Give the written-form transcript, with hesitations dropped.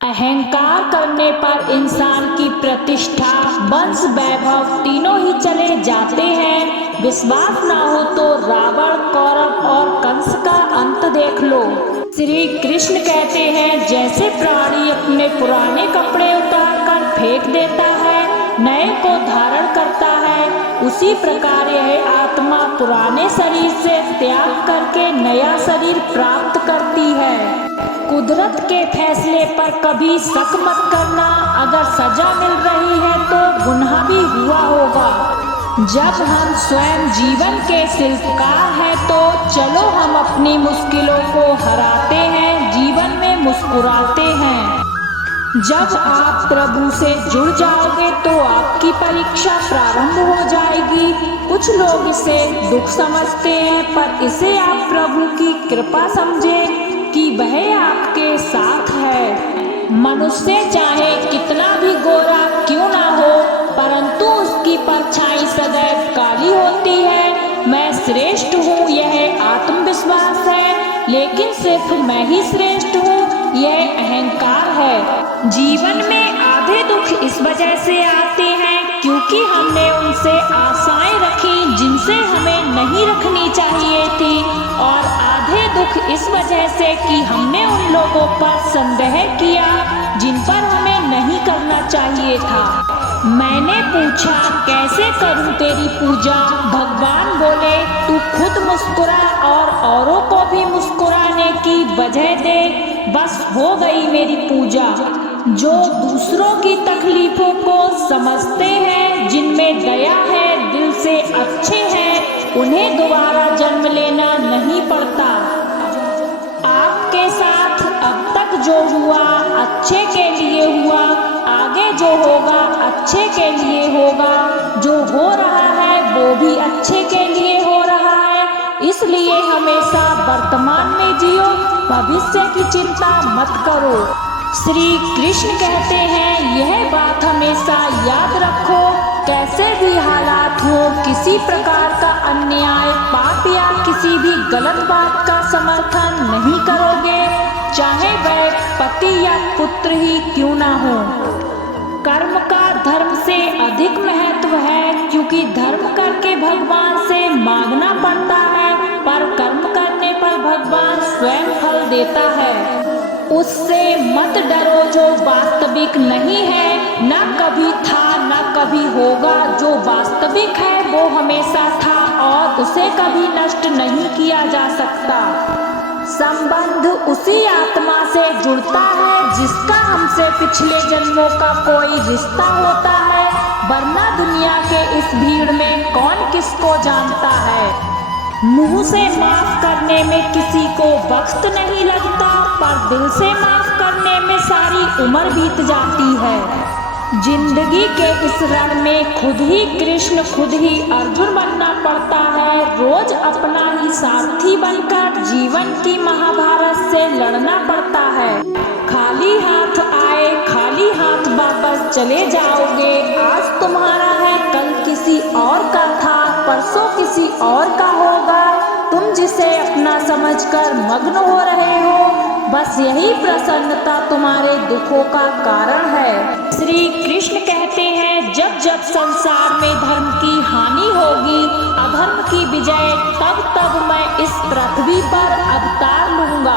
अहंकार करने पर इंसान की प्रतिष्ठा, वंश, वैभव तीनों ही चले जाते हैं। विश्वास ना हो तो रावण, कौरव और कंस का अंत देख लो। श्री कृष्ण कहते हैं, जैसे प्राणी अपने पुराने कपड़े उतार कर फेंक देता है, नए को धारण करता है, उसी प्रकार यह आत्मा पुराने शरीर से त्याग करके नया शरीर प्राप्त करती है। कुदरत के फैसले पर कभी शक मत करना। अगर सजा मिल रही है तो गुनाह भी हुआ होगा। जब हम स्वयं जीवन के शिल्पकार हैं तो चलो हम अपनी मुश्किलों को हराते हैं, जीवन में मुस्कुराते हैं। जब आप प्रभु से जुड़ जाओगे तो आपकी परीक्षा प्रारंभ हो जाएगी। कुछ लोग इसे दुख समझते हैं, पर इसे आप प्रभु की कृपा समझे कि वह आपके साथ है। मनुष्य चाहे कितना भी गोरा क्यों ना हो, परंतु उसकी परछाई सदैव काली होती है। मैं श्रेष्ठ हूँ, यह आत्मविश्वास है, लेकिन सिर्फ मैं ही श्रेष्ठ हूँ, यह अहंकार है। जीवन में आधे दुख इस वजह से आते हैं क्योंकि हमने उनसे आशाएं रखी जिनसे हमें नहीं रखनी चाहिए थी, और आधे दुख इस वजह से कि हमने उन लोगों पर संदेह किया जिन पर हमें नहीं करना चाहिए था। मैंने पूछा, कैसे करूं तेरी पूजा? भगवान बोले, तू खुद मुस्कुरा और औरों को भी मुस्कुराने की वजह दे, बस हो गई मेरी पूजा। जो दूसरों की तकलीफों को समझते हैं, जिनमें दया है, दिल से अच्छे हैं, उन्हें दोबारा जन्म लेना नहीं पड़ता। आपके साथ अब तक जो हुआ अच्छे के लिए हुआ, आगे जो होगा अच्छे के लिए होगा। जो हो रहा है वो भी अच्छे के लिए हो रहा है, इसलिए हमेशा वर्तमान में जियो, भविष्य की चिंता मत करो। श्री कृष्ण कहते हैं, यह बात हमेशा याद रखो, कैसे भी हालात हो, किसी प्रकार का अन्याय, पाप या किसी भी गलत बात का समर्थन नहीं करोगे, चाहे वह पति या पुत्र ही क्यों ना हो। कर्म का धर्म से अधिक महत्व है, क्योंकि धर्म करके भगवान से मांगना पड़ता है, पर कर्म करने पर भगवान स्वयं फल देता है। उससे मत डरो जो वास्तविक नहीं है, न कभी था न कभी होगा। जो वास्तविक है वो हमेशा था और उसे कभी नष्ट नहीं किया जा सकता। संबंध उसी आत्मा से जुड़ता है जिसका हमसे पिछले जन्मों का कोई रिश्ता होता है, वरना दुनिया के इस भीड़ में कौन किसको जानता है। मुंह से माफ करने में किसी को वक्त नहीं लगता, पर दिल से माफ करने में सारी उम्र बीत जाती है। जिंदगी के इस रण में खुद ही कृष्ण, खुद ही अर्जुन बनना पड़ता है। रोज अपना ही सारथी बनकर जीवन की महाभारत से लड़ना पड़ता है। खाली हाथ आए खाली हाथ वापस चले जाओगे। आज तुम्हारा है, कल किसी और का था, परसों किसी और का होगा। तुम जिसे अपना समझकर मग्न हो रहे हो, बस यही प्रसन्नता तुम्हारे दुखों का कारण है। श्री कृष्ण कहते हैं, जब जब संसार में धर्म की हानि होगी, अधर्म की विजय, तब तब मैं इस पृथ्वी पर अवतार लूंगा।